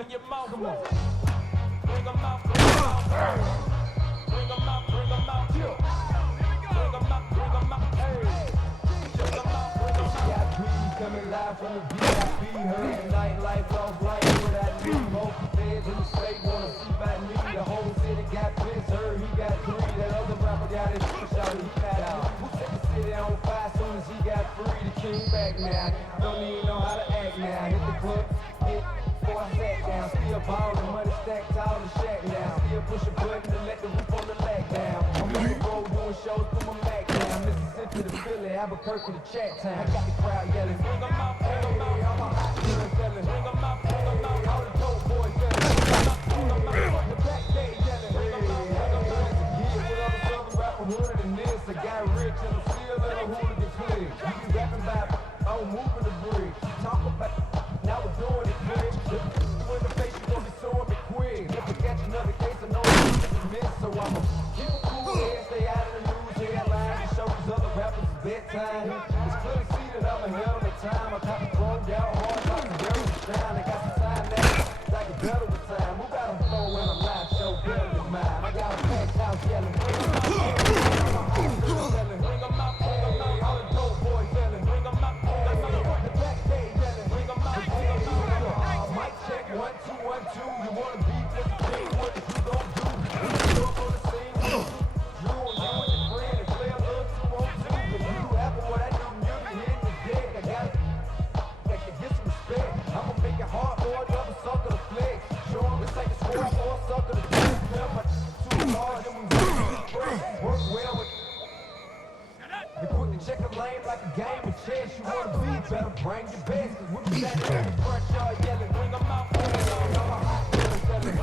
in your mouth. Come on. Bring them out, bring them out. Bring them out, bring them out. Bring them out, bring them out. Bring them out, bring them out. Got beat coming live from the VIP. Heard the nightlife off light without me. Most feds in the state wanna see by me. The whole city got pissed. Heard he got three. That other rapper got his shot. He got out. Who set the city on fire soon as he got free? The king back now. Don't even know how to act now. Hit the club, hit before I sat down. Still ballin', money stacked tall and shack now. Still push a button to let the roof on the lag down. I'm on the road doing shows, put my Mac down. Mississippi to Philly, Albuquerque to Chat Town. I got the crowd yelling, bring them out, bring them out. I'm a hot girl selling, bring them out, bring them out. All the dope boys yelling, bring them out, bring them out. Fuck the back day yelling, bring them out, bring them out. Yeah, with other southern rapper hooded than this. I got rich and I'm still in a hooligan clique. You be rapping about, I'm moving the bridge. You talk about, now we're doing it quick. In the face, you gon' be suing me quick. If I catch another case, I know it's dismissed. So I'ma keep a cool head, stay out of the news headlines, and show these other rappers it's bedtime. It's clearly see that I'm ahead of the time. I caught the throne down hard, like the girls is down. I got some time now, like a better with time. Who got a flow when I'm live show better than mine? I got a packed house yelling, bring them out, bring them out, bring them out, bring them out. All the dope boys yelling, bring them out, bring them out. Fuck the back day yelling, bring them out, bring them out. Mic check, 1, 2, 1, 2. You wanna beat with the king, what you gon' do? When you show up on the scene, you and your friend and play a little 2-on-2. If you happen what I do, you'll be hitting the deck. I gotta get some respect. I'ma make it hard for another sucker to flex. Show 'em it's like a squad or a sucker to flex. Tell my too hard and we work well with. You put the checker lane like a game of chess. You wanna be better, bring your best. Cause we be standing in the front yard yelling, bring them out, bring them out. I'm a hot girl selling.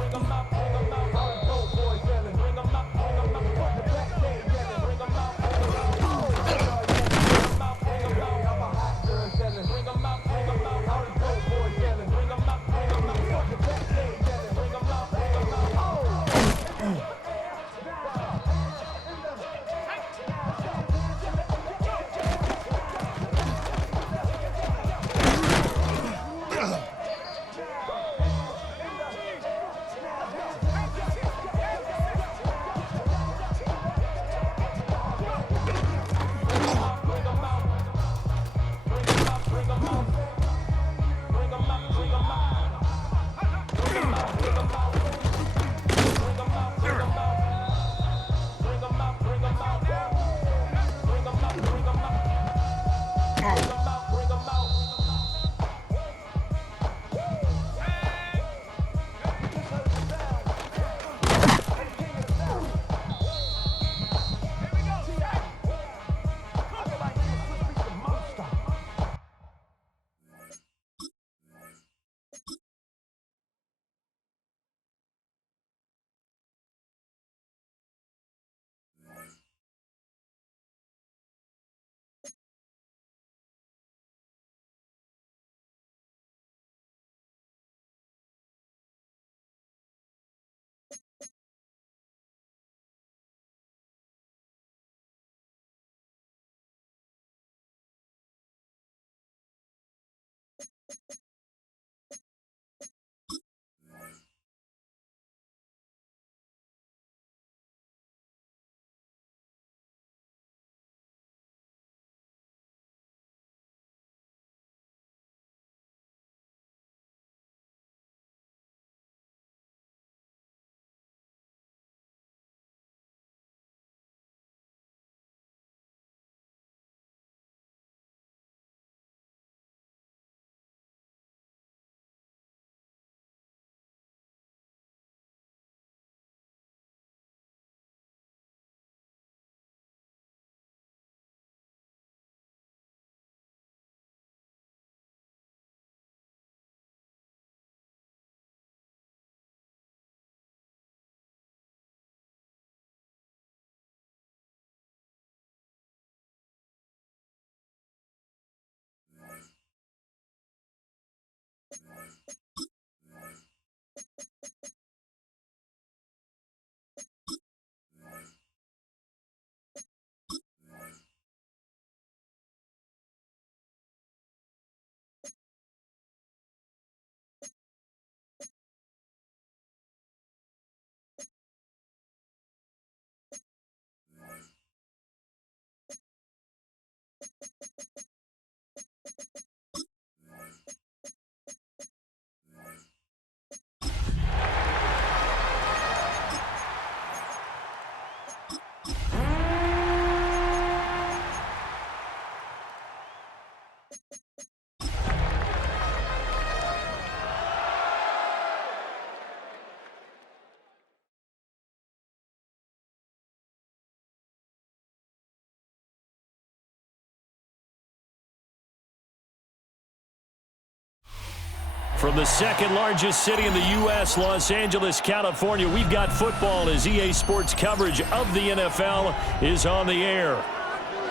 From the second largest city in the U.S., Los Angeles, California, we've got football as EA Sports coverage of the NFL is on the air.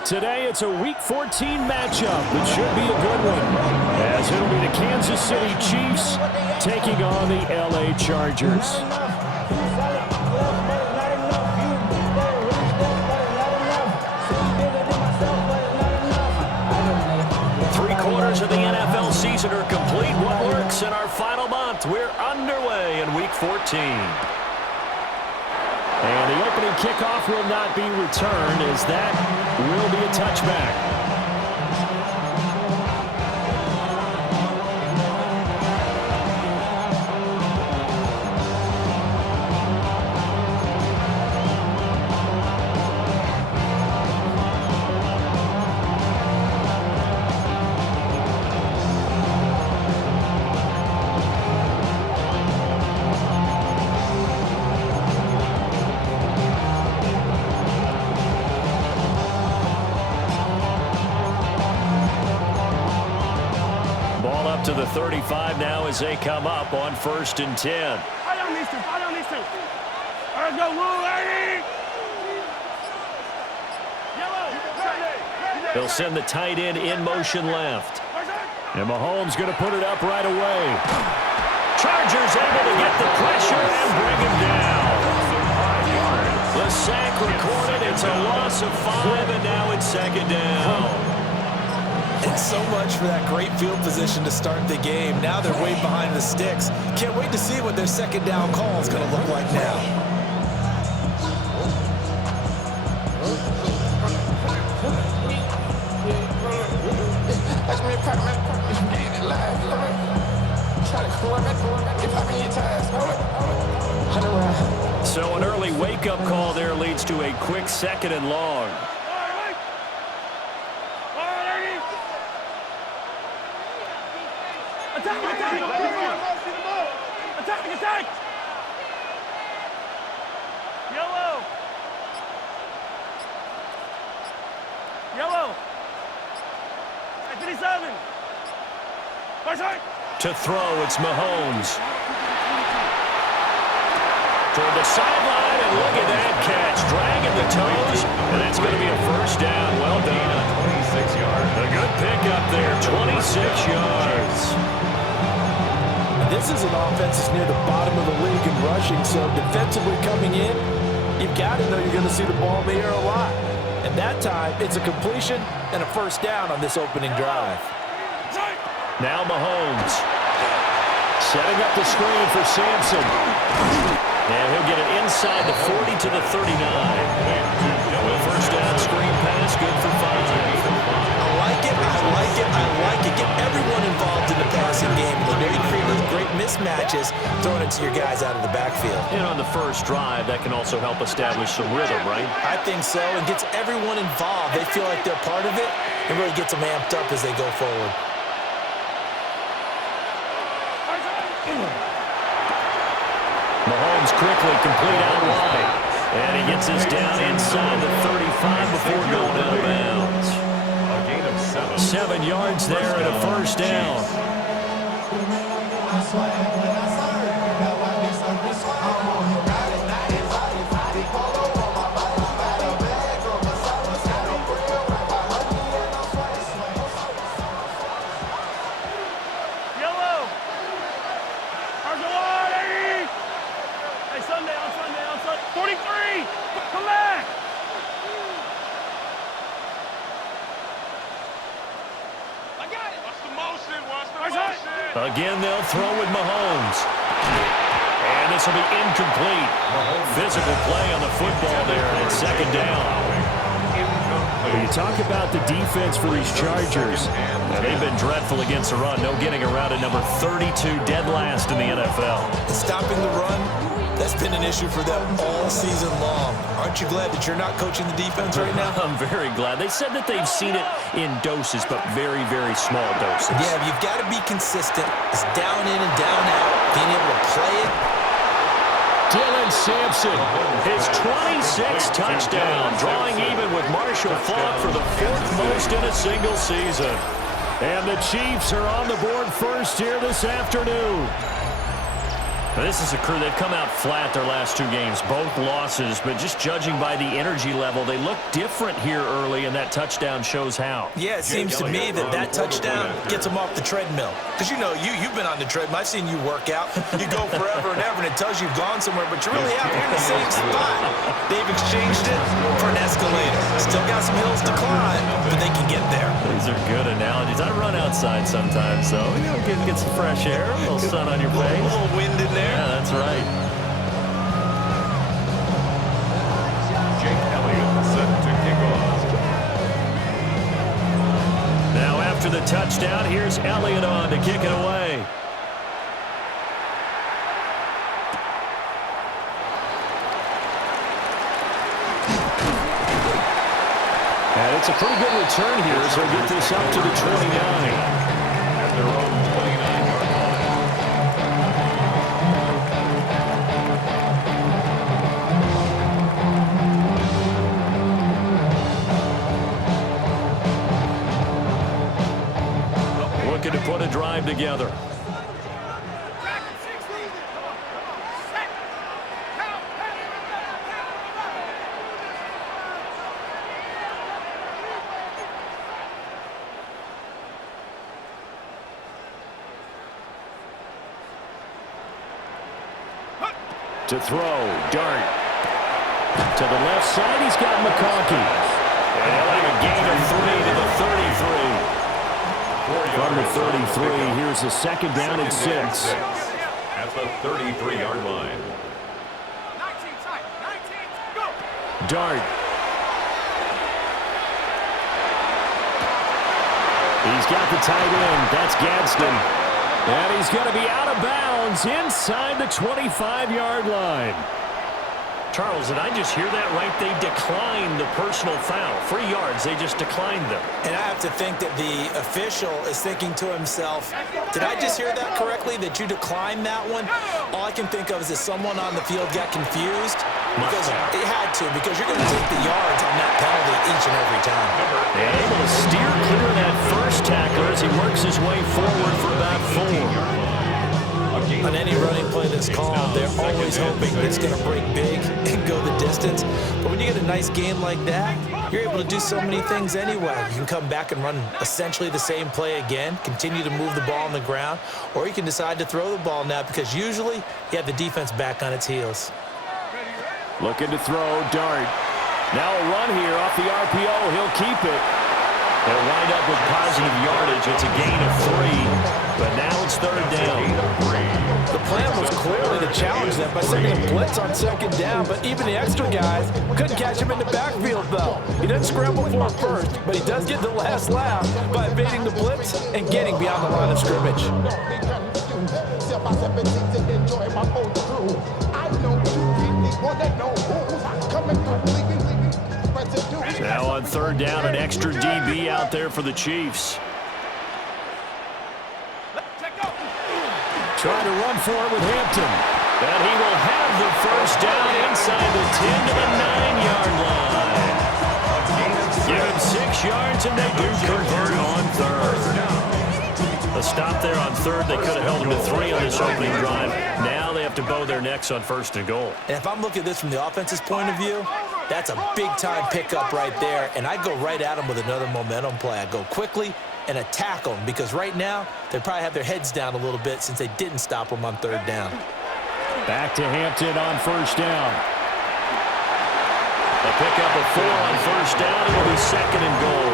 Today, it's a Week 14 matchup. It should be a good one, as it'll be the Kansas City Chiefs taking on the L.A. Chargers. Three-quarters of the NFL season are complete. What works in our final month? We're underway in Week 14. And the opening kickoff will not be returned, as that will be a touchback. To the 35 now as they come up on 1st and 10. Fight on these two. Let's go, Will, lady! They'll send the tight end in motion left. And Mahomes going to put it up right away. Chargers able to get the pressure and bring him down. The sack recorded. It's a loss of 5, and now it's 2nd down. And so much for that great field position to start the game. Now they're way behind the sticks. Can't wait to see what their 2nd down call is going to look like now. So an early wake-up call there leads to a quick 2nd and long. Attack! Yellow! 57! To throw, it's Mahomes. Toward the sideline, and look at that catch. Dragging the toes, and that's going to be a 1st down. Well done. 26 yards. A good pickup there, 26 yards. This is an offense that's near the bottom of the league in rushing, so defensively coming in, you've got to know you're going to see the ball in the air a lot. And that time, it's a completion and a 1st down on this opening drive. Now Mahomes. Setting up the screen for Sampson. And he'll get it inside the 40 to the 39. Well, 1st down screen pass, good for 5. I like it. Get everyone involved in the passing game. And the way you create those great mismatches, throwing it to your guys out of the backfield. And on the first drive, that can also help establish some rhythm, right? I think so. And gets everyone involved. They feel like they're part of it. And really gets them amped up as they go forward. Mahomes quickly complete out wide. And he gets this down inside the 35 before going out of bounds. 7 yards there and a 1st down. Yellow! Hey, Sunday, on Sunday. 43! Come back! Again, they'll throw with Mahomes. And this will be incomplete. Physical play on the football there, and it's 2nd down. When you talk about the defense for these Chargers, they've been dreadful against the run. No getting around at number 32, dead last in the NFL. Stopping the run, that's been an issue for them all season long. Aren't you glad that you're not coaching the defense right now? I'm very glad. They said that they've seen it in doses, but very, very small doses. Yeah, you've got to be consistent. It's down in and down out. Being able to play it. Dylan Sampson, his 26th touchdown, drawing even with Marshall Faulk for the 4th most in a single season. And the Chiefs are on the board first here this afternoon. This is a crew. They've come out flat their last 2 games, both losses, but just judging by the energy level, they look different here early, and that touchdown shows how. Yeah, it seems to me that touchdown gets them off the treadmill. Because, you know, you've been on the treadmill. I've seen you work out. You go forever and ever, and it tells you you've gone somewhere, but you're really out here in the same spot. They've exchanged it for an escalator. Still got some hills to climb, but they can get there. These are good analogies. I run outside sometimes, so you know, get some fresh air, a little sun on your face. A little wind in there. Yeah, that's right. Jake Elliott set to kick off. Now after the touchdown, here's Elliott on to kick it away. And it's a pretty good return here as they get this up to the 29. At their own 29-yard line. Looking to put a drive together. To throw, Dart. To the left side, he's got McConkey. And he'll have a gain of 3 to the 33. From the 33, here's a second down and 6. At the 33-yard line. Dart. He's got the tight end. That's Gadsden. And he's going to be out of bounds inside the 25-yard line. Charles, did I just hear that right? They declined the personal foul. 3 yards, they just declined them. And I have to think that the official is thinking to himself, did I just hear that correctly, that you declined that one? All I can think of is that someone on the field got confused. Because it had to, because you're going to take the yards on that penalty each and every time. And able to steer clear of that first tackler as he works his way forward for about 4. On any running play that's called, they're always hoping that it's going to break big and go the distance. But when you get a nice game like that, you're able to do so many things anyway. You can come back and run essentially the same play again, continue to move the ball on the ground, or you can decide to throw the ball now because usually you have the defense back on its heels. Looking to throw, Dart. Now a run here off the RPO. He'll keep it. They'll wind up with positive yardage. It's a gain of 3, but now it's 3rd down. The plan was clearly to challenge them by sending a blitz on 2nd down, but even the extra guys couldn't catch him in the backfield, though. He doesn't scramble for it first, but he does get the last laugh by evading the blitz and getting beyond the line of scrimmage. Now on 3rd down, an extra DB out there for the Chiefs. Trying to run for it with Hampton. And he will have the 1st down inside the 10 to the 9-yard line. Give him 6 yards, and they do convert on 3rd. A stop there on 3rd. They could have held him to 3 on this opening drive. Now they have to bow their necks on 1st and goal. And if I'm looking at this from the offense's point of view, that's a big-time pickup right there, and I go right at him with another momentum play. I go quickly and attack them because right now they probably have their heads down a little bit since they didn't stop them on 3rd down. Back to Hampton on 1st down. A pickup of 4 on 1st down. It will be 2nd and goal.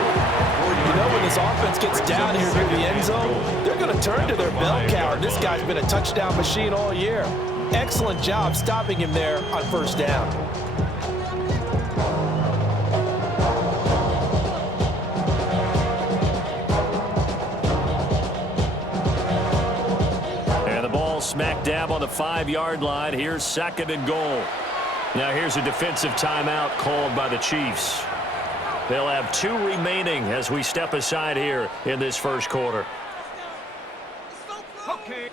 You know, when this offense gets down here near the end zone, they're going to turn to their bell cow, and this guy's been a touchdown machine all year. Excellent job stopping him there on 1st down. Smack dab on the 5-yard line. Here's 2nd and goal. Now here's a defensive timeout called by the Chiefs. They'll have 2 remaining as we step aside here in this 1st quarter. Okay.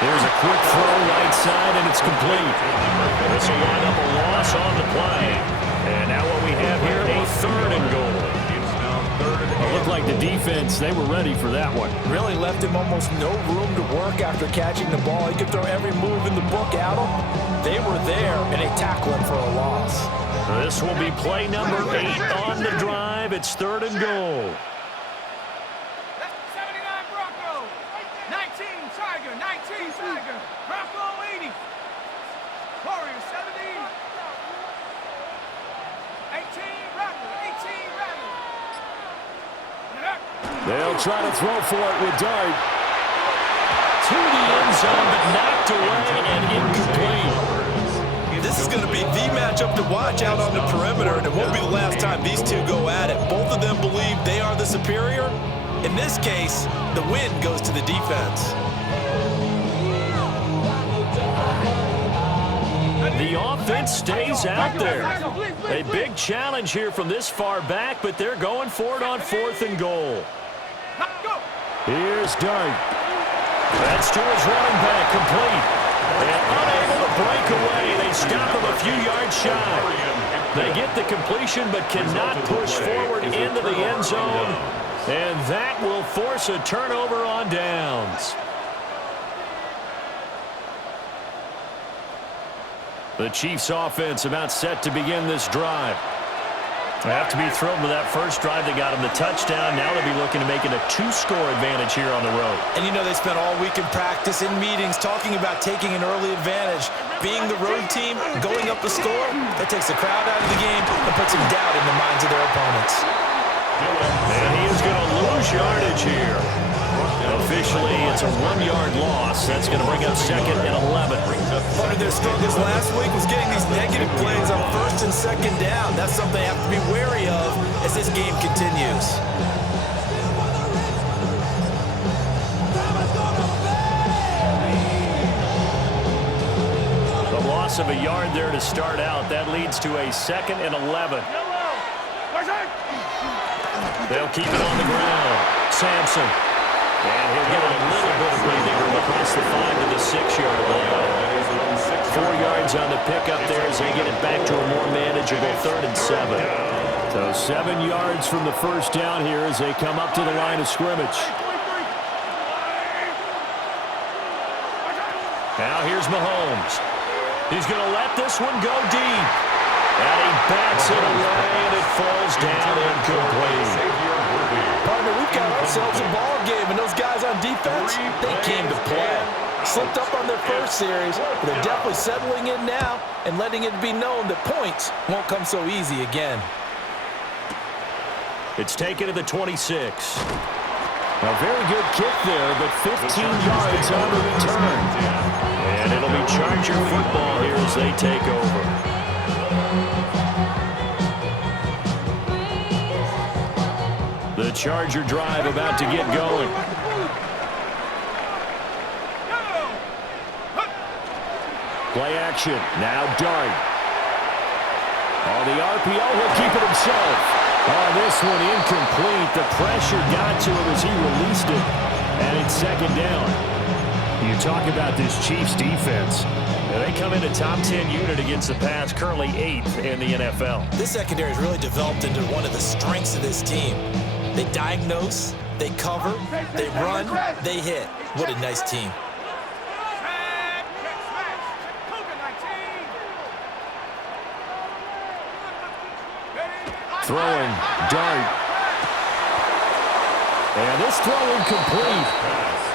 There's a quick throw right outside, and it's complete. This will wind up a loss on the play. And now what we have here, a 3rd and goal. It looked like the defense, they were ready for that one. Really left him almost no room to work after catching the ball. He could throw every move in the book at him. They were there, and they tackled him for a loss. This will be play number 8 on the drive. It's 3rd and goal. 79 Bronco, 19 Tiger, 19 Tiger, Bronco 80, Warrior 70, 18 Rebel, 18 Rebel. They'll try to throw for it with Dart. To the end zone, but knocked away and incomplete. This is going to be the matchup to watch out on the perimeter, and it won't be the last time these two go at it. Both of them believe they are the superior. In this case, the win goes to the defense. The offense stays out there. A big challenge here from this far back, but they're going for it on 4th and goal. Here's Dart. That's to his running back, complete. And unable to break away. They stop him a few yards shy. They get the completion but cannot push forward into the end zone. And that will force a turnover on downs. The Chiefs offense about set to begin this drive. They have to be thrilled with that first drive. They got them the touchdown. Now they'll be looking to make it a 2-score advantage here on the road. And you know they spent all week in practice, in meetings, talking about taking an early advantage. Being the road team, going up the score, that takes the crowd out of the game and puts some doubt in the minds of their opponents. And he is going to lose yardage here. Officially, it's a 1-yard loss. That's going to bring up 2nd and 11. Part of their struggles last week was getting these negative plays on 1st and 2nd down. That's something they have to be wary of as this game continues. The loss of a yard there to start out. That leads to a 2nd and 11. They'll keep it on the ground. Sampson. And he'll get a little bit of breathing room across the 5 to the 6-yard line. 4 yards on the pickup there as they get it back to a more manageable 3rd and 7. So 7 yards from the first down here as they come up to the line of scrimmage. Now here's Mahomes. He's going to let this one go deep. And he bats it away, and it falls down incomplete. Partner, we've got ourselves a ball game, and those guys on defense, they came to play. Slipped up on their first series, but they're definitely settling in now and letting it be known that points won't come so easy again. It's taken to the 26. A very good kick there, but 15 yards on the return. And it'll be Charger football here as they take over. The Charger drive about to get going. Play action. Now Dart. On the RPO, he'll keep it himself. Oh, this one incomplete. The pressure got to him as he released it. And it's 2nd down. You talk about this Chiefs defense. They come in a top 10 unit against the pass, currently 8th in the NFL. This secondary has really developed into one of the strengths of this team. They diagnose, they cover, they run, they hit. What a nice team. Throwing, Dart. And this throw incomplete.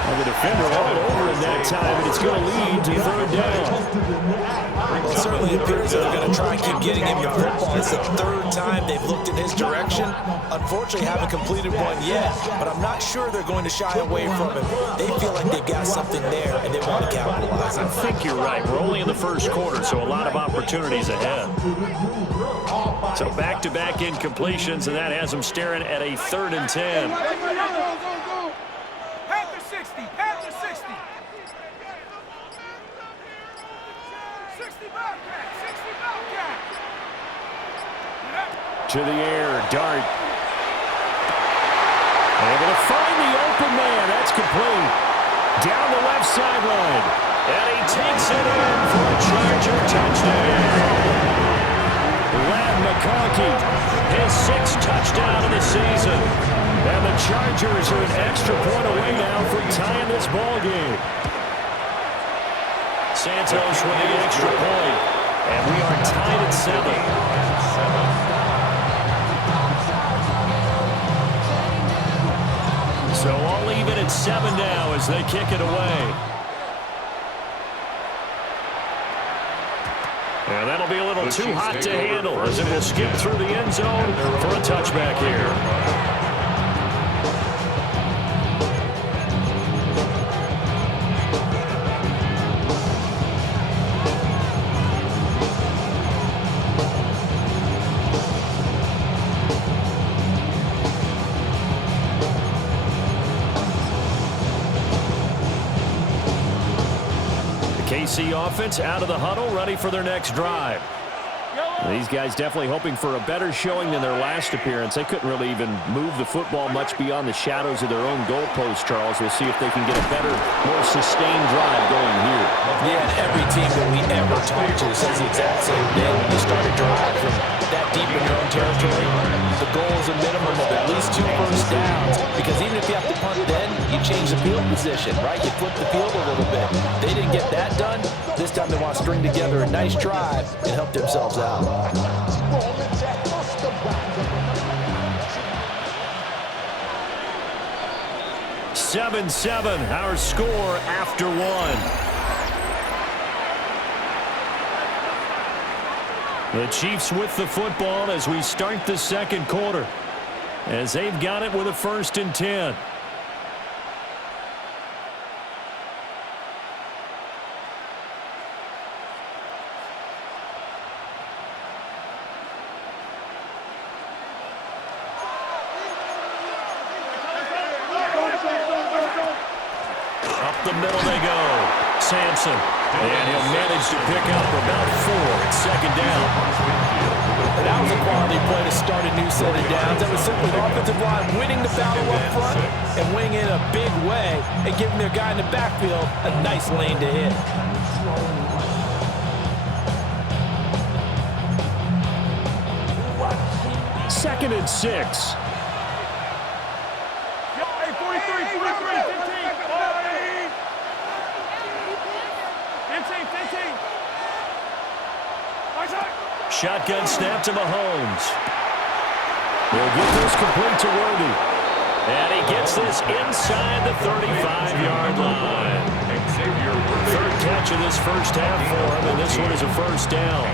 And the defender all over him that time, and it's going to lead to 3rd down. Well, it certainly appears that they're going to try and keep getting him the football. It's the 3rd time they've looked in his direction. Unfortunately, haven't completed one yet, but I'm not sure they're going to shy away from him. They feel like they've got something there, and they want to capitalize on it. I think you're right. We're only in the first quarter, so a lot of opportunities ahead. So back-to-back incompletions, and that has them staring at a 3rd and 10. Panther 60, Panther 60. 60 Bobcat, 60 Bobcat. To the air, Dart. Able to find the open man. That's complete. Down the left sideline. And he takes it in for a Charger touchdown. Lad McConkey, his 6th touchdown of the season. And the Chargers are an extra point away now from tying this ball game. Santos with the extra point. And we are tied at 7. So all even at 7 now as they kick it away. And that'll be a little too hot to handle as it will skip through the end zone for a touchback here. KC offense out of the huddle, ready for their next drive. These guys definitely hoping for a better showing than their last appearance. They couldn't really even move the football much beyond the shadows of their own goalpost, Charles. We'll see if they can get a better, more sustained drive going here. Yeah, and every team that we ever talk to says the exact same thing. When you start a drive from that deep in your own territory, the goal is a minimum of at least 2 first downs. Because even if you have to punt then, you change the field position, right? You flip the field a little bit. They didn't get that done. This time they want to string together a nice drive and help themselves out. 7-7, our score after 1. The Chiefs with the football as we start the second quarter, as they've got it with a 1st and 10. The middle they go. Sampson. And he'll manage to pick up about 4 at 2nd down. And that was a quality play to start a new set of downs. That was simply the offensive line winning the battle up front and winning in a big way and giving their guy in the backfield a nice lane to hit. 2nd and 6. Shotgun snap to Mahomes. He'll get this complete to Worthy. And he gets this inside the 35-yard line. 3rd catch of this first half for him, and this one is a 1st down.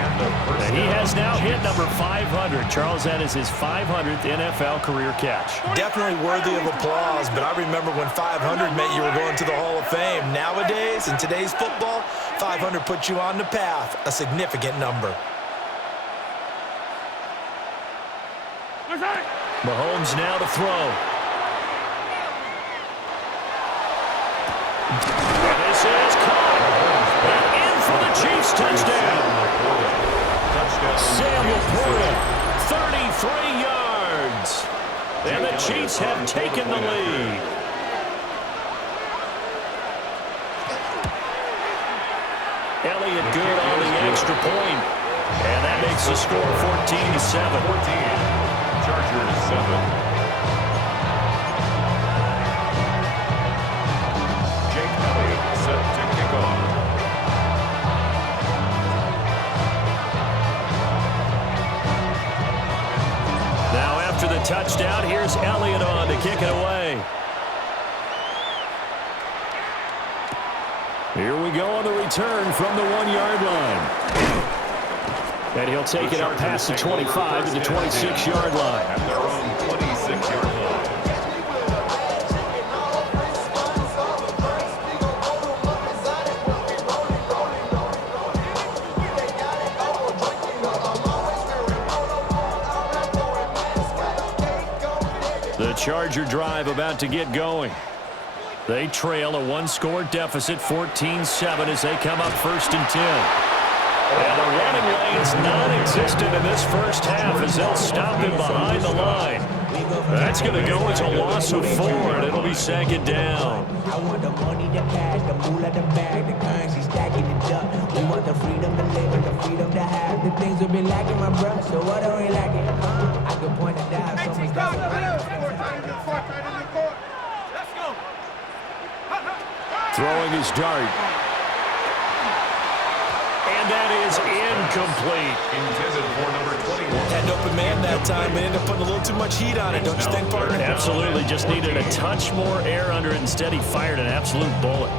And he has now hit number 500. Charles, that is his 500th NFL career catch. Definitely worthy of applause, but I remember when 500 meant you were going to the Hall of Fame. Nowadays, in today's football, 500 puts you on the path, a significant number. Mahomes now to throw. And this is caught. And in for the Chiefs touchdown. Sam Laporta, 33 yards. And the Chiefs have taken the lead. Elliott good on the extra point. And that makes the score 14-7. Chargers 7. Jake Elliott set to kick off. Now after the touchdown, here's Elliott on to kick it away. Here we go on the return from the 1-yard line. And he'll take it up past the 25 to the 26-yard line. At their own 26-yard line. The Charger drive about to get going. They trail a 1-score deficit, 14-7, as they come up 1st and 10. And the running lane is non-existent in this first half as they'll stop him behind the line. That's going to go as a loss of 4, and it'll be second down. I want the money, the cash, the moolah, the bag, the currency stacking it up. We want the freedom to live and the freedom to have. The things we've been lacking, my bro. So what are we lacking? I can point it down. So much down. Let's go. Throwing his dart. And that is incomplete. Intended for number 21. Had an open man that time, but ended up putting a little too much heat on it, don't you think, partner? Absolutely. Just needed a touch more air under it. Instead, he fired an absolute bullet.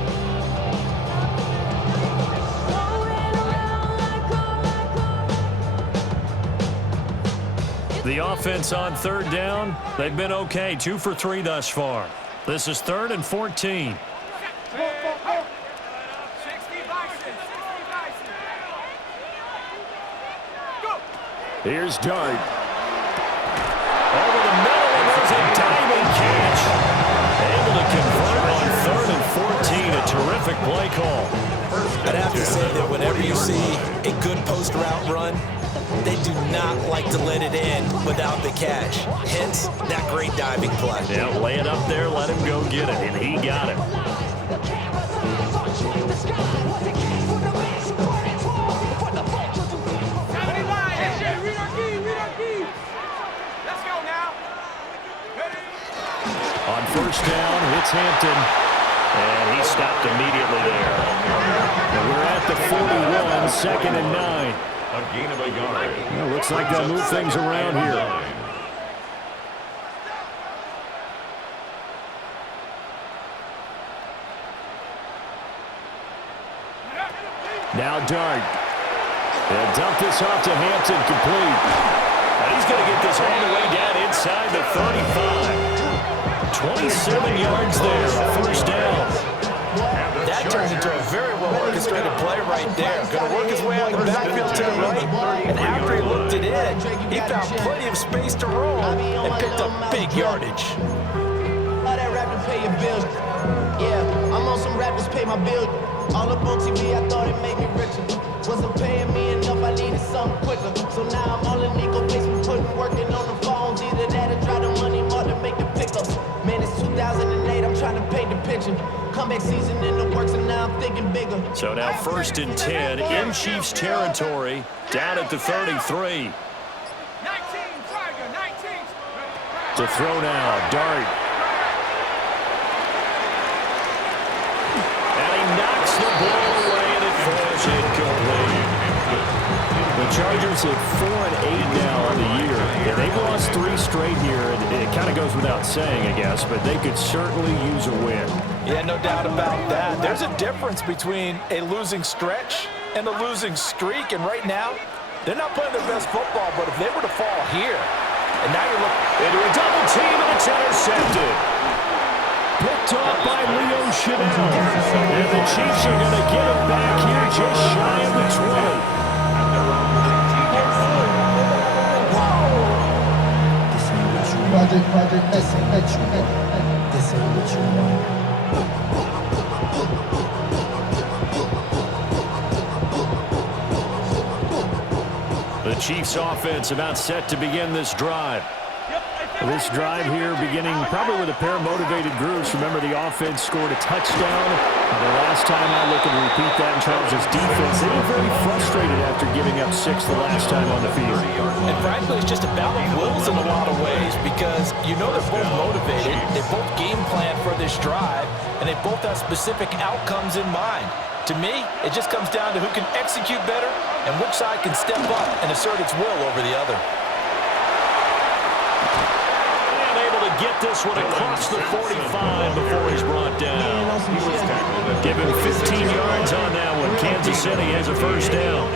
The offense on third down, they've been okay. 2 for 3 thus far. This is 3rd and 14. Here's Dart. Over the middle, and there's a diving catch. Able to convert on 3rd and 14. A terrific play call. I'd have to say that whenever you see a good post route run, they do not like to let it end without the catch. Hence, that great diving play. Yeah, lay it up there, let him go get it, and he got it. On first down, hits Hampton, and he stopped immediately there. And we're at the 41, 2nd and 9. A gain of a yard. Well, looks like they'll move things around here. Now Dart. They'll dump this off to Hampton, complete. And he's going to get this all the way down inside the 35. 27 yards there, first down. That turned into a very well-orchestrated play right there. Going to work his way out of the backfield to the right. And after he looked it in, he found plenty of space to roll and picked up big yardage. All that rapping pay your bills. Yeah, I'm on some rappers pay my bills. All up on TV, I thought it made me richer. Wasn't paying me enough, I needed something quicker. So now I'm all in Nico basement, working on the phones. Either that or try the money more to make the pickups. Man, it's 2008, I'm trying to paint the picture. Comeback season in the works, and now I'm thinking bigger. So now 1st and 10 in Chiefs territory, down at the 33. 19, Tiger, 19. To throw now, Dart. And he knocks the ball away, and it falls incomplete. The Chargers at 4-8 now on the year. Yeah, they've lost 3 straight here, and it kind of goes without saying, I guess, but they could certainly use a win. Yeah, no doubt about that. There's a difference between a losing stretch and a losing streak, and right now, they're not playing their best football, but if they were to fall here, and now you're looking into a double team, and it's intercepted. Picked off by Leo Chanel. And the Chiefs are going to get it back here just shy of the 20. Project, this ain't what you want. This ain't what you want. The Chiefs offense about set to begin this drive. This drive here beginning probably with a pair of motivated groups. Remember, the offense scored a touchdown. The last time I look and repeat that in Charles' defense, they were very frustrated after giving up 6 the last time on the field. And frankly, it's just a battle of wills in a lot of ways because you know they're both motivated, they both game plan for this drive, and they both have specific outcomes in mind. To me, it just comes down to who can execute better and which side can step up and assert its will over the other. Get this one across the 45 before he's brought down. Give him 15 yards on that one. Kansas City has a first down.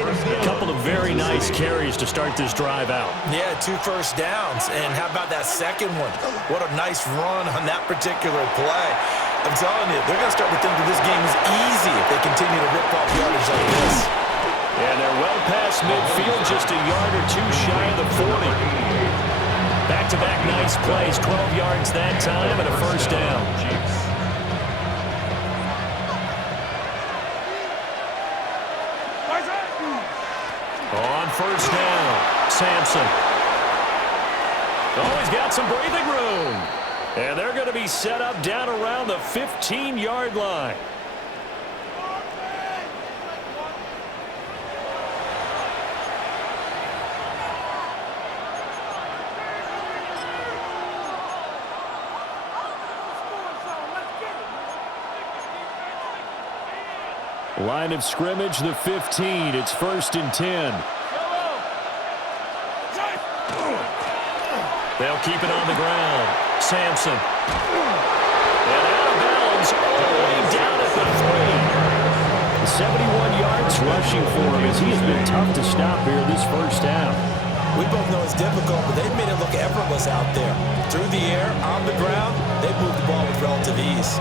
A couple of very nice carries to start this drive out. Yeah, 2 first downs. And how about that second one? What a nice run on that particular play. I'm telling you, they're going to start to think that this game is easy if they continue to rip off yardage like this. And they're well past midfield, just a yard or 2 shy of the 40. Back-to-back nice plays, 12 yards that time, and a first down. On first down, Sampson. Oh, he's got some breathing room. And they're going to be set up down around the 15-yard line. Line of scrimmage, the 15. It's 1st and 10. They'll keep it on the ground. Sampson. And out of bounds all the way down at the 3. 71 yards rushing for him as he has been tough to stop here this first half. We both know it's difficult, but they've made it look effortless out there. Through the air, on the ground, they've moved the ball with relative ease.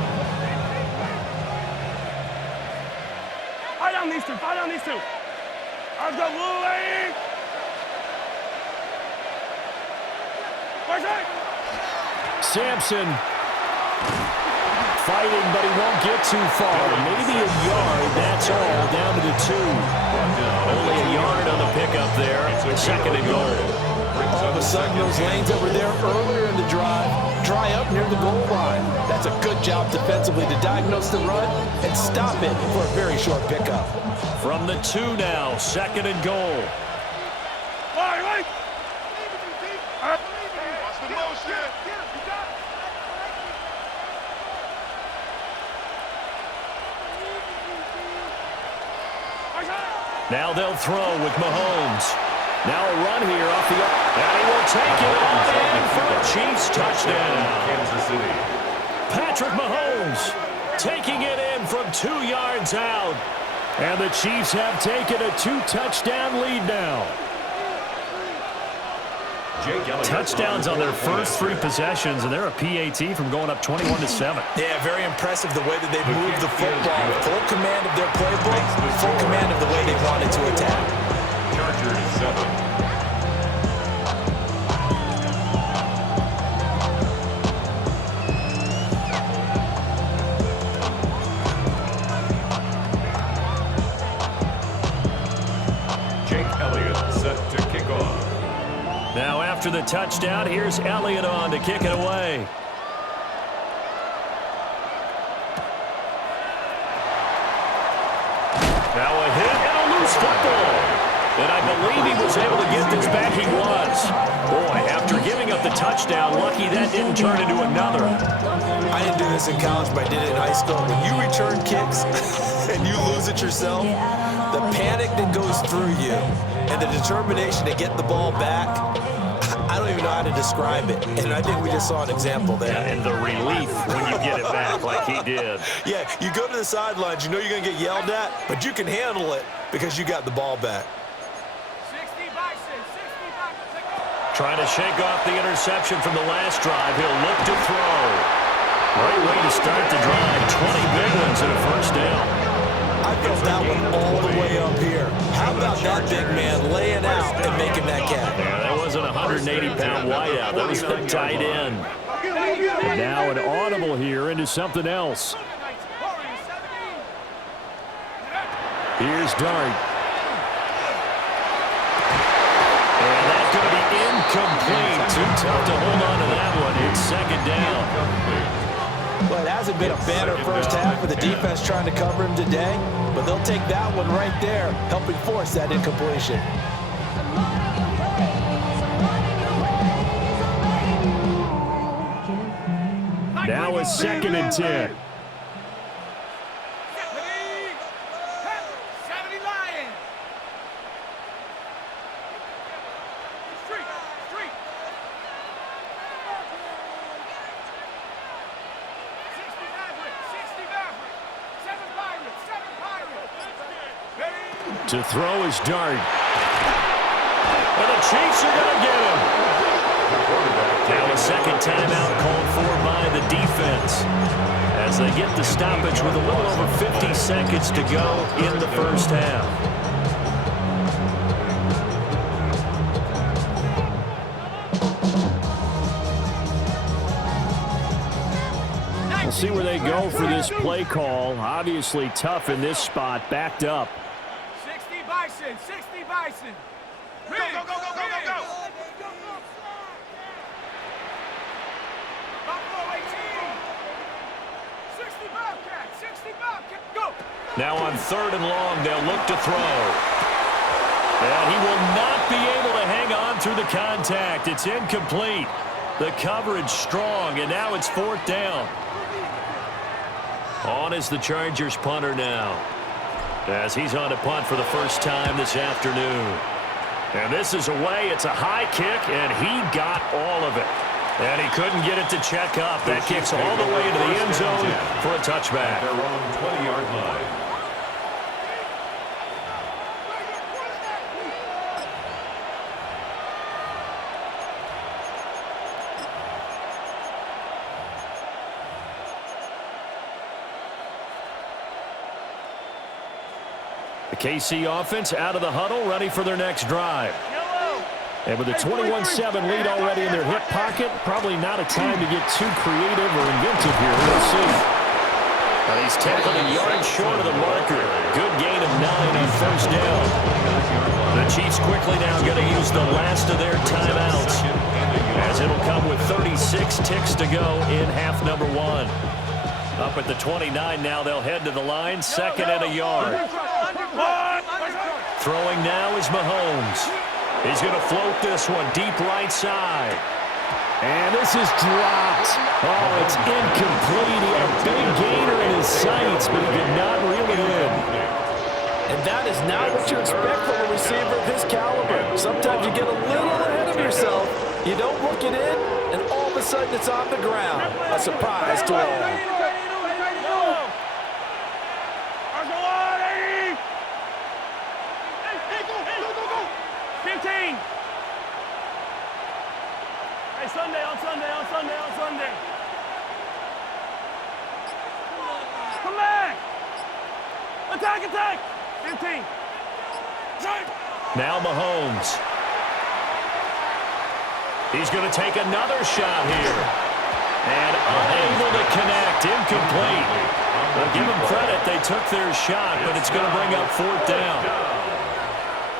Fight on these two. Let's go, Louie. Sampson fighting, but he won't get too far. Maybe a yard, that's all, down to the 2. Only a yard on the pickup there. 2nd and goal. All of a sudden, those lanes that were there earlier in the drive dry up near the goal line. That's a good job defensively to diagnose the run and stop it for a very short pickup. From the 2 now, 2nd and goal. Now they'll throw with Mahomes. Now a run here off the arm. And he will take it all in for a Chiefs touchdown. Kansas City. Patrick Mahomes taking it in from 2 yards out. And the Chiefs have taken a 2-touchdown lead now. Touchdowns on their first 3 possessions, and they're a PAT from going up 21-7. Yeah, very impressive the way that they moved the football. Full command of their playbook, full command of the way they wanted to attack. Chargers 7. Now after the touchdown, here's Elliott on to kick it away. Now a hit and a loose football. And I believe he was able to get this back. He was. Boy, after giving up the touchdown, lucky that didn't turn into another. I didn't do this in college, but I did it in high school. When you return kicks and you lose it yourself, the panic that goes through you and the determination to get the ball back, I don't even know how to describe it. And I think we just saw an example there. Yeah, and the relief when you get it back like he did. Yeah, you go to the sidelines, you know you're going to get yelled at, but you can handle it because you got the ball back. 60 Bison, 60 Bison. Trying to shake off the interception from the last drive. He'll look to throw. Great way to start the drive. 20 big ones and a first down. I felt that one all the way up here. How about that big man laying out and making that catch? Yeah, that wasn't a 180-pound wideout. That was a tight end. And now an audible here into something else. Here's Dart. And that's going to be incomplete. Too tough to hold on to that one. It's 2nd down. Well, it hasn't been a banner first half with the defense trying to cover him today, but they'll take that one right there, helping force that incompletion. Now a 2nd and 10. To throw is Dart. And the Chiefs are going to get him. Now a 2nd timeout called for by the defense as they get the stoppage with a little over 50 seconds to go in the first half. We'll see where they go for this play call. Obviously tough in this spot, backed up. 60 Bison. Go, go, go, go, go, go, go. Now on 3rd and long, they'll look to throw. And he will not be able to hang on through the contact. It's incomplete. The coverage strong, and now it's 4th down. On is the Chargers punter now, as he's on to punt for the first time this afternoon. And this is away. It's a high kick, and he got all of it. And he couldn't get it to check up. That kicks all the way into the end zone for a touchback. Their own 20-yard line. The KC offense out of the huddle, ready for their next drive. And with a 21-7 lead already in their hip pocket, probably not a time to get too creative or inventive here. We'll see. Now he's tackled a yard short of the marker. Good gain of 9 on 1st down. The Chiefs quickly now going to use the last of their timeouts, as it'll come with 36 ticks to go in half number 1. Up at the 29 now, they'll head to the line, 2nd and a yard. Throwing now is Mahomes. He's going to float this one deep right side. And this is dropped. Oh, it's incomplete. He had a big gainer in his sights, but he did not reel it in. And that is not what you expect from a receiver of his caliber. Sometimes you get a little ahead of yourself. You don't look it in, and all of a sudden it's on the ground. A surprise to all. Sunday. Come back. Attack. 15. Now Mahomes. He's going to take another shot here. And unable to connect. Incomplete. Well, give them credit. They took their shot, but it's going to bring up 4th down.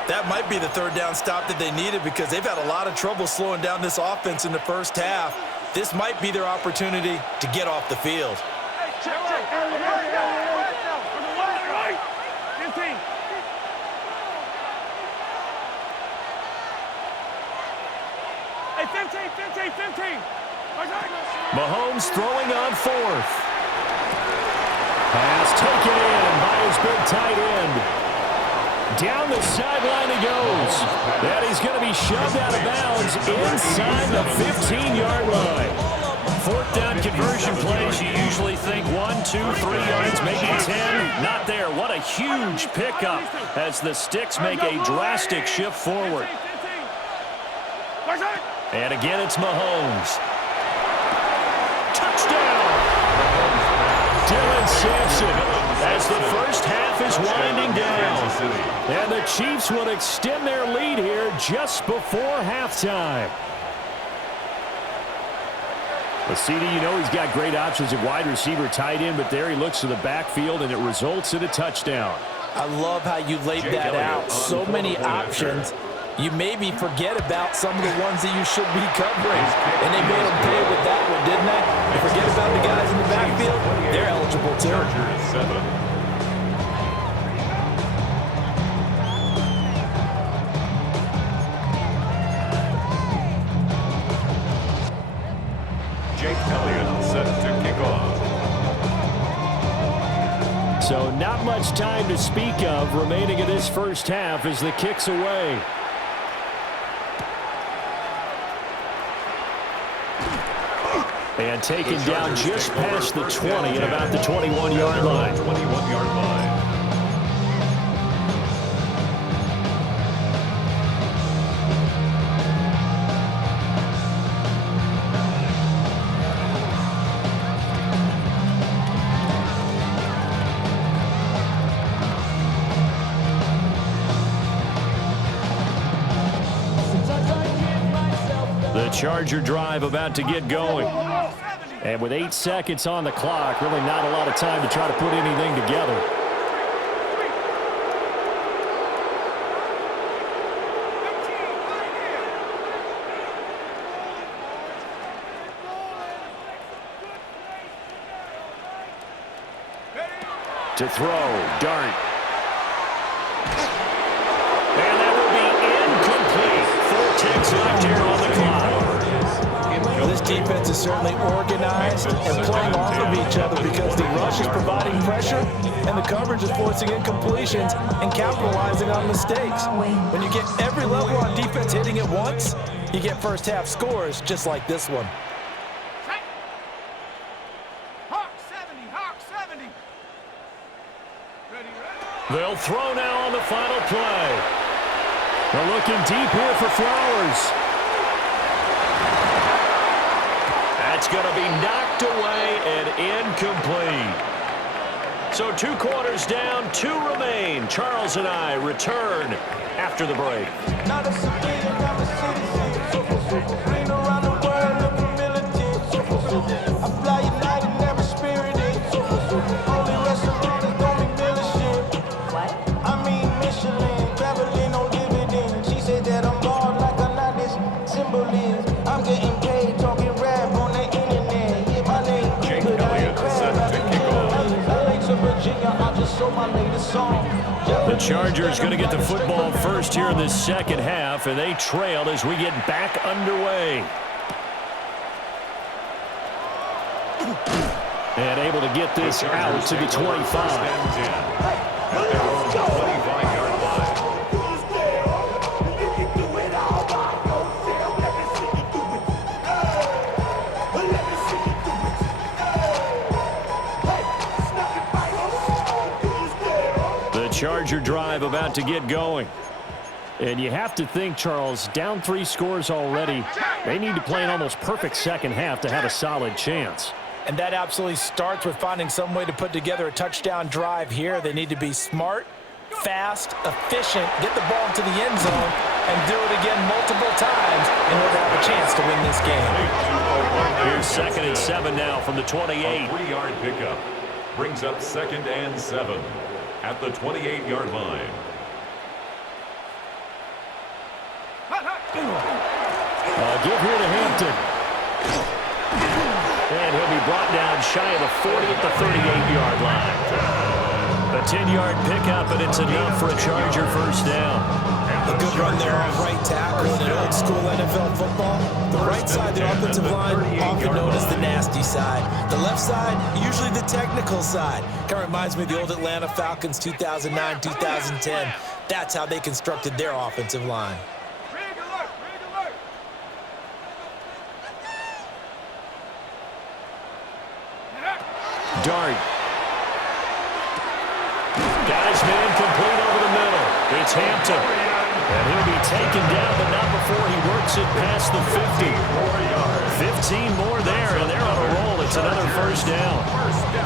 That might be the 3rd down stop that they needed, because they've had a lot of trouble slowing down this offense in the first half. This might be their opportunity to get off the field. Check. 15. Hey, 15. Mahomes throwing on 4th. Pass taken in by his big tight end. Down the sideline he goes. And he's going to be shoved out of bounds inside the 15-yard line. 4th down conversion plays, you usually think 1, 2, 3 yards, maybe 10. Not there. What a huge pickup as the Sticks make a drastic shift forward. And again, it's Mahomes. Touchdown! Dylan Sampson, as the first half is winding down. And the Chiefs will extend their lead here just before halftime. But CD, you know he's got great options at wide receiver, tight end, but there he looks to the backfield, and it results in a touchdown. I love how you laid that out. So many options. You maybe forget about some of the ones that you should be covering. And they made them pay with that one, didn't they? You forget about the guys in the backfield. They're eligible too. Chargers 7. Jake Elliott set to kick off. So not much time to speak of remaining in this first half as the kick's away. And taken down just past the 20 at about the 21-yard line. 21-yard line. The Charger drive about to get going. And with 8 seconds on the clock, really not a lot of time to try to put anything together. To throw, Dart. And that will be incomplete. 4 ticks left here on the clock. This defense is certainly organized and playing off of each other because the rush is providing pressure and the coverage is forcing incompletions and capitalizing on mistakes. When you get every level on defense hitting at once, you get first half scores just like this one. They'll throw now on the final play. They're looking deep here for Flowers. That's going to be knocked away and incomplete. So 2 quarters down, 2 remain. Charles and I return after the break. Not a civilian, I'm a citizen. Been around the world looking militant. I fly United, never spirited. Only restaurant is gonna be Michelin. What? I mean Michelin, traveling on dividends. She said that I'm bald like a lot this symbol is. I'm getting paid, talking rap on the internet. Yeah, my name Cooper, I ain't crab. LA to Virginia, I just sold my latest song. The Chargers going to get the football first here in this second half, and they trail as we get back underway. And able to get this out to the 25. Charger drive about to get going. And you have to think, Charles, down 3 scores already. They need to play an almost perfect second half to have a solid chance. And that absolutely starts with finding some way to put together a touchdown drive here. They need to be smart, fast, efficient, get the ball into the end zone, and do it again multiple times in order to have a chance to win this game. Here's 2nd and 7 now from the 28. A 3-yard pickup brings up 2nd and 7 at the 28-yard line. Give here to Hampton. And he'll be brought down shy of the 40 at the 38-yard line. A 10-yard pickup, and it's enough for a Charger first down. A good run there off right tackle in an old-school NFL football. The right side of the offensive line, often known as the nasty side. The left side, usually the technical side. Kind of reminds me of the old Atlanta Falcons 2009, 2010. That's how they constructed their offensive line. Dart. Guys, man, complete over the middle. It's Hampton. And he'll be taken down, but not before he works it past the 50. 15 more there, and they're on a roll. It's another first down.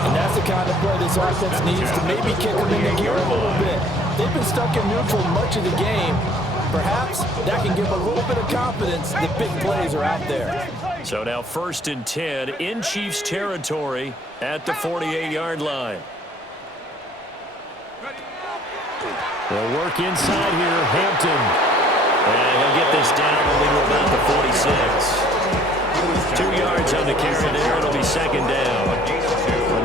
And that's the kind of play this offense needs to maybe kick them in the gear a little bit. They've been stuck in neutral much of the game. Perhaps that can give a little bit of confidence that big plays are out there. So now 1st and 10 in Chiefs territory at the 48-yard line. They'll work inside here, Hampton. And he'll get this down only to about the 46. 2 yards on the carry there. It'll be 2nd down.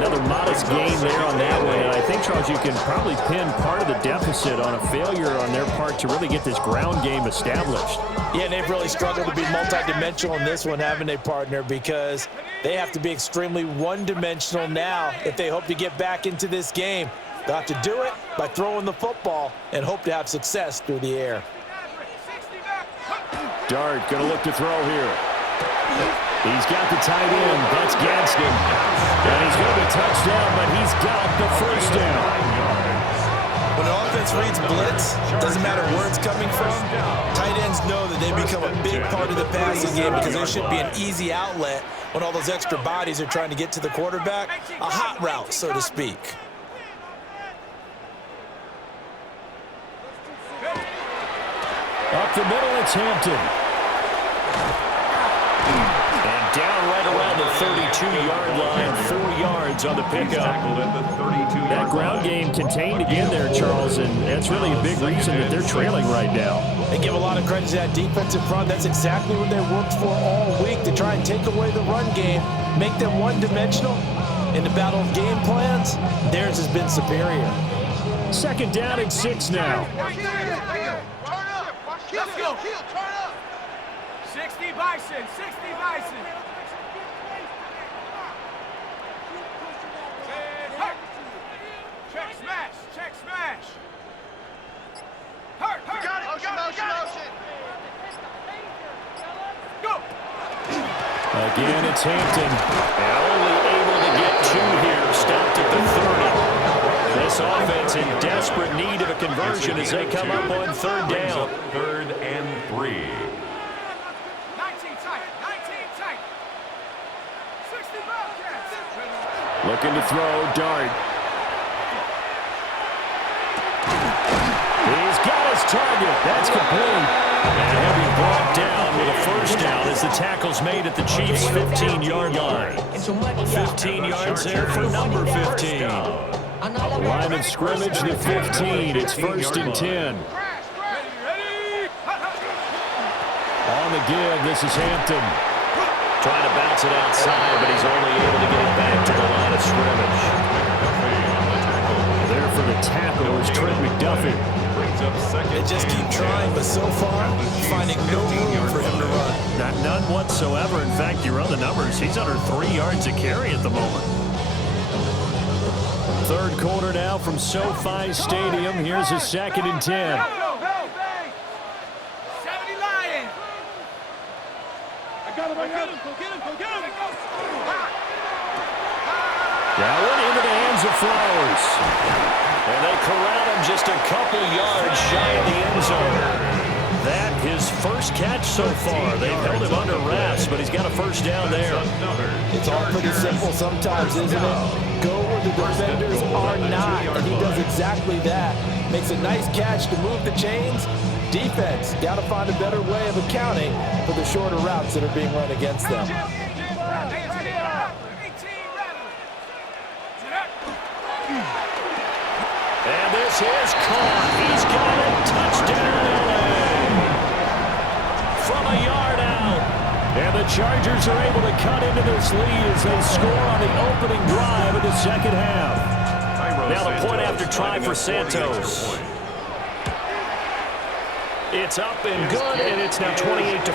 Another modest gain there on that one. And I think, Charles, you can probably pin part of the deficit on a failure on their part to really get this ground game established. Yeah, and they've really struggled to be multidimensional in this one, haven't they, partner? Because they have to be extremely one-dimensional now if they hope to get back into this game. They'll have to do it by throwing the football and hope to have success through the air. Dart going to look to throw here. He's got the tight end. That's Gadsden. And he's going to be touchdown, but he's got the first down. When an offense reads blitz, doesn't matter where it's coming from, tight ends know that they become a big part of the passing game because there should be an easy outlet when all those extra bodies are trying to get to the quarterback. A hot route, so to speak. Up the middle, it's Hampton. And down right around the 32-yard line, 4 yards on the pickup. That ground game contained again there, Charles, and that's really a big reason that they're trailing right now. They give a lot of credit to that defensive front. That's exactly what they worked for all week, to try and take away the run game, make them one-dimensional. In the battle of game plans, theirs has been superior. Second down and 6 now. Let's go. Turn up. 60 Bison. 60 Bison. Check smash. Check smash. Hurt. Got it. Motion. Go. Again, it's Hampton. And only able to get 2 here. Stopped at the 30. This offense in desperate need of a conversion as they come up on third down. 3rd and 3. 19 tight. 60 Bobcats. Looking to throw, Dart. He's got his target. That's complete. And he'll be brought down with a first down as the tackle's made at the Chiefs' 15-yard line. 15 yards there for number 15. Line of scrimmage, the 15. It's 1st and 10. On the give, this is Hampton. Trying to bounce it outside, but he's only able to get it back to the line of scrimmage. There for the tackle is Trent McDuffie. They just keep trying, but so far, finding no room for him to run. None whatsoever. In fact, you run the numbers. He's under 3 yards a carry at the moment. Third quarter now from SoFi Stadium. Here's a 2nd and 10. 70 Lions. I got him. Go get him. That one into the hands of Flowers. And they corral him just a couple yards shy of the end zone. That his first catch so far. They've held him under wraps, but he's got a first down there. It's all pretty simple sometimes, isn't it? Go where the defenders are not, and he does exactly that. Makes a nice catch to move the chains. Defense, got to find a better way of accounting for the shorter routes that are being run against them. And this is caught. He's got it. Touchdown, LA. From a yard out. And the Chargers are able to cut into this lead as they score on the opening drive of the second half. Now the point after try for Santos. It's up and good, and it's now 28-14. Makes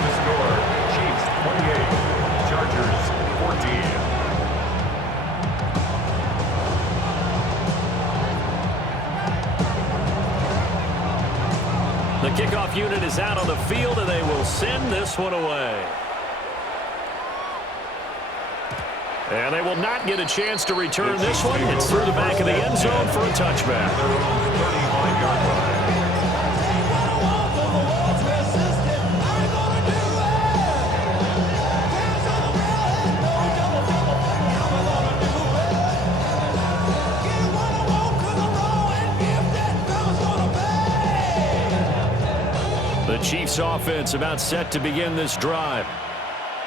the score. Chiefs 28, Chargers 14. The kickoff unit is out on the field, and they will send this one away. And they will not get a chance to return this one. It's through the back of the end zone for a touchback. 35-yard line. The Chiefs offense about set to begin this drive.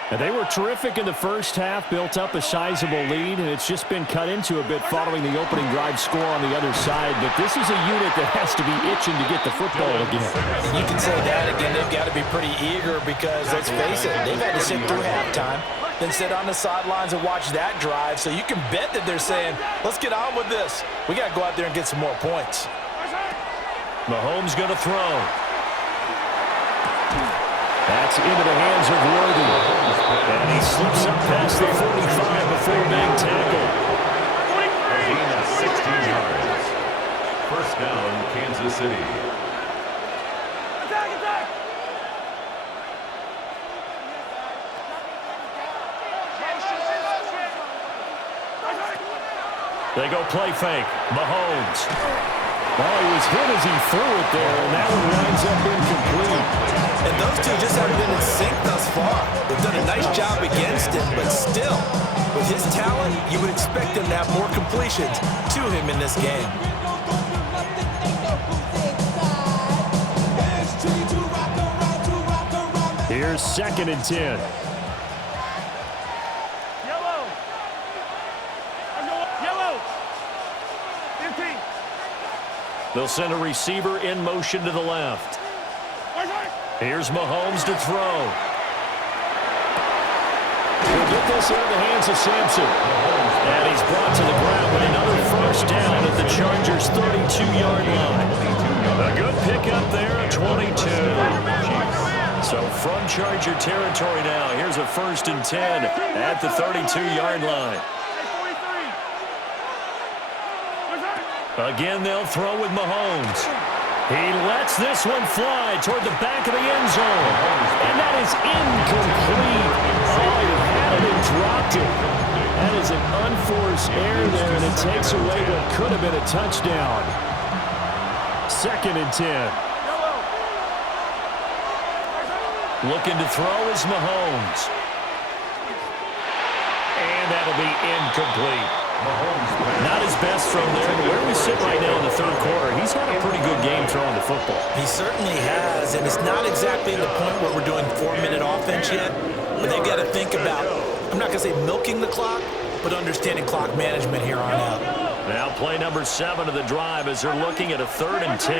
And they were terrific in the first half, built up a sizable lead, and it's just been cut into a bit following the opening drive score on the other side. But this is a unit that has to be itching to get the football again. And you can say that again, they've got to be pretty eager because, let's face it, they've had to sit through halftime, then sit on the sidelines and watch that drive. So you can bet that they're saying, let's get on with this. We got to go out there and get some more points. Mahomes going to throw. That's into the hands of Worthy. And he slips up past the 45 before being tackled. Gain of 16 yards. First down, Kansas City. Attack! They go play fake. Mahomes. Well, he was hit as he threw it there, and that one winds up incomplete. And those two just haven't been in sync thus far. They've done a nice job against him, but still, with his talent, you would expect him to have more completions to him in this game. Here's 2nd and 10. Yellow. Empty. They'll send a receiver in motion to the left. Here's Mahomes to throw. He'll get this into the hands of Sampson. And he's brought to the ground with another first down at the Chargers' 32-yard line. A good pickup there, 22. So from Charger territory now, here's a 1st and 10 at the 32-yard line. Again, they'll throw with Mahomes. He lets this one fly toward the back of the end zone. And that is incomplete. Oh, he had it and dropped it. That is an unforced error there, and it takes away what could have been a touchdown. 2nd and 10. Looking to throw is Mahomes. And that'll be incomplete. Not his best throw there, but where we sit right now in the 3rd quarter, he's had a pretty good game throwing the football. He certainly has, and it's not exactly the point where we're doing 4-minute offense yet, but they've got to think about, I'm not going to say milking the clock, but understanding clock management here on out. Now play number 7 of the drive as they're looking at a 3rd and 10.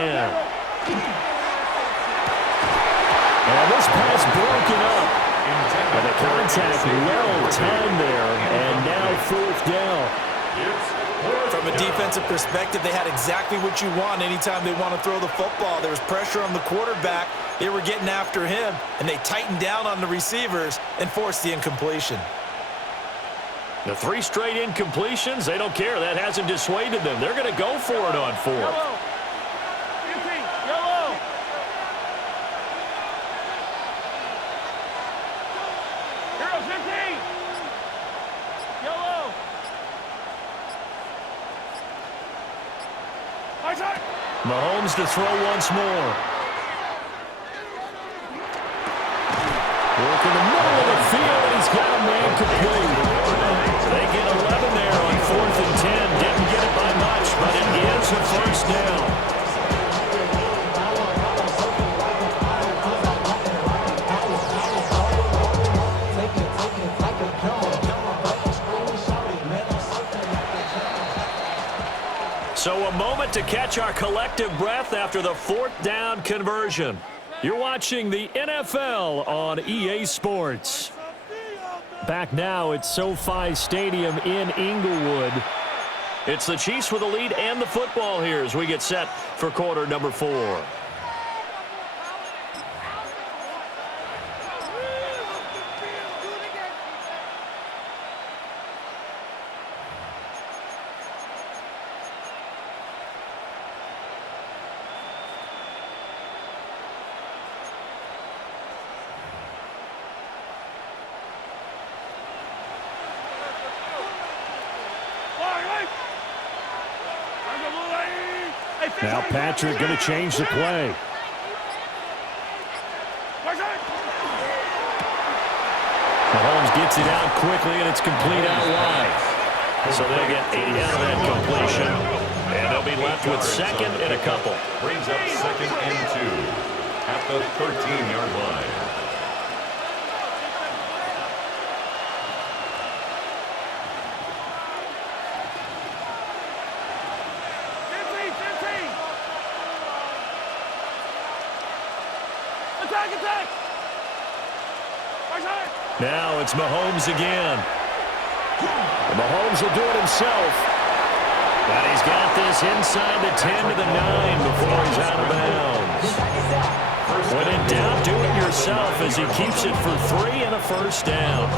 And this pass broken up. And the contact well timed there, and now 4th down. From a defensive perspective, they had exactly what you want anytime they want to throw the football. There was pressure on the quarterback. They were getting after him, and they tightened down on the receivers and forced the incompletion. The 3 straight incompletions, they don't care. That hasn't dissuaded them. They're going to go for it on 4th. Mahomes to throw once more. Work in the middle of the field, and he's got a man complete. They get 11 there on 4th and 10. Didn't get it by much, but it gives a 1st down. So a moment to catch our collective breath after the 4th down conversion. You're watching the NFL on EA Sports. Back now at SoFi Stadium in Inglewood. It's the Chiefs with the lead and the football here as we get set for quarter number 4. Now Patrick going to change the play. Mahomes gets it out quickly, and it's complete out wide. So they'll get 8 out of that completion. And they'll be left with 2nd and a couple. Brings up 2nd and 2 at the 13-yard line. Now it's Mahomes again. And Mahomes will do it himself. And he's got this inside the 10 to the 9 before he's out of bounds. When in doubt, do it yourself as he keeps it for 3 and a 1st down.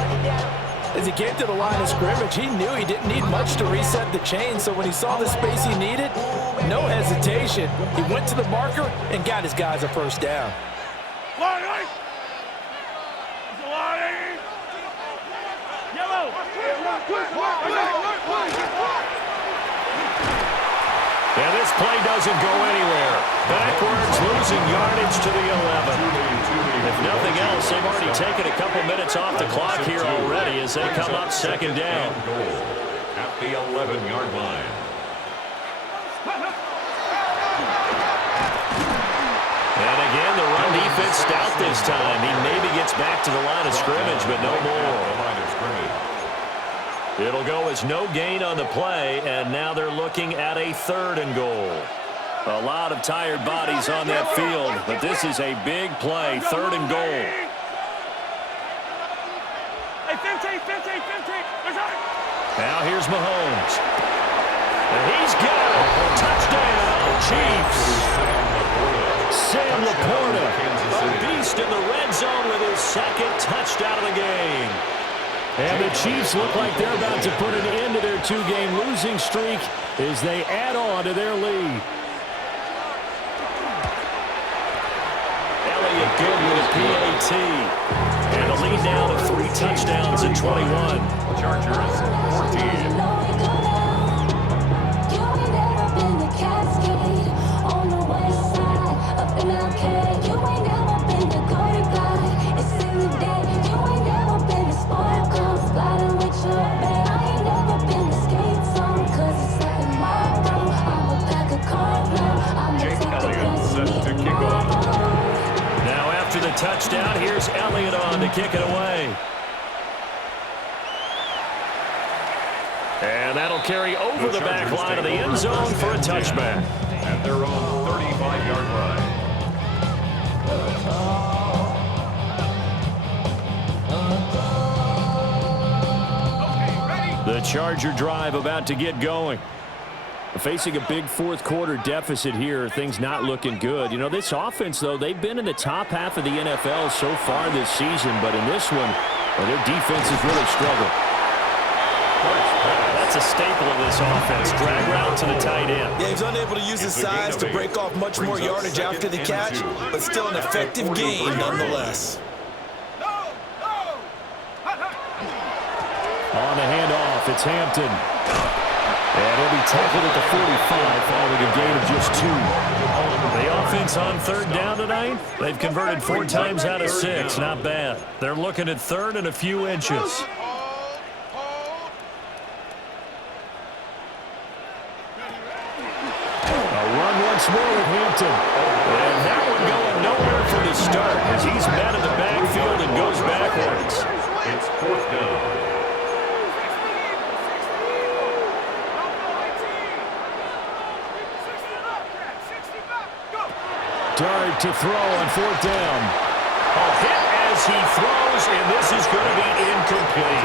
As he came to the line of scrimmage, he knew he didn't need much to reset the chain, so when he saw the space he needed, no hesitation. He went to the marker and got his guys a 1st down. And this play doesn't go anywhere. Backwards, losing yardage to the 11. If nothing else, they've already taken a couple minutes off the clock here already as they come up 2nd down. At the 11-yard line. And again, the run defense stout this time. He maybe gets back to the line of scrimmage, but no more. It'll go as no gain on the play, and now they're looking at a 3rd and goal. A lot of tired bodies on that field, but this is a big play, 3rd and goal. Hey, 15, 15, 15. That's right. Now here's Mahomes. And he's got it. Touchdown, Chiefs. Sam Laporta, a beast in the red zone with his second touchdown of the game. And the Chiefs look like they're about to put an end to their two-game losing streak as they add on to their lead. Elliott good with a PAT. And the lead now to 3 touchdowns in 21. Chargers 14. After the touchdown, here's Elliott on to kick it away. And that'll carry over the back line of the end zone for a touchback. At their own 35-yard line. The Charger drive about to get going. Facing a big fourth-quarter deficit here, things not looking good. You know, this offense, though, they've been in the top half of the NFL so far this season, but in this one, well, their defense has really struggled. That's a staple of this offense. Drag route to the tight end. Yeah, he's unable to use his size to break off much more yardage after the catch, but still an effective gain nonetheless. On the handoff, it's Hampton. And he'll be tackled at the 45 following a gain of just 2. The offense on third down tonight, they've converted 4 times out of 6. Not bad. They're looking at third and a few inches. A run once more with Hampton. And that one going nowhere from the start as he's met in the backfield and goes backwards. It's 4th down. Dart to throw on 4th down. A hit as he throws, and this is going to be incomplete.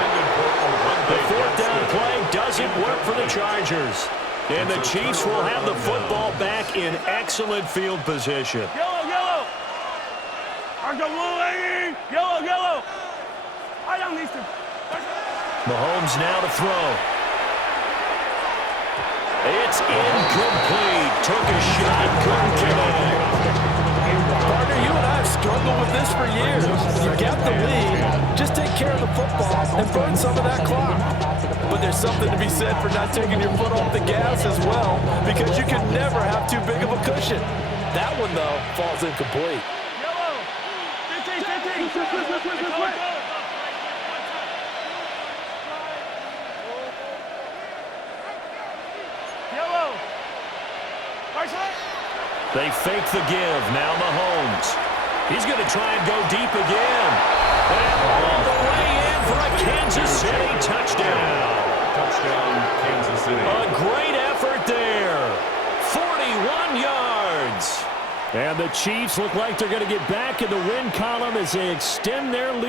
The 4th down play doesn't work for the Chargers. And the Chiefs will have the football back in excellent field position. Yellow, yellow. Argo blue, lady. Yellow, yellow. I don't need to. Mahomes now to throw. It's incomplete. Took a shot, couldn't connect. Partner, you and I have struggled with this for years. You got the lead, just take care of the football and burn some of that clock. But there's something to be said for not taking your foot off the gas as well, because you can never have too big of a cushion. That one, though, falls incomplete. Yellow. 15, 15. Yellow. Right side. They fake the give. Now Mahomes. He's going to try and go deep again. And all the way in for a Kansas City touchdown. Touchdown, Kansas City. A great effort there. 41 yards. And the Chiefs look like they're going to get back in the win column as they extend their lead.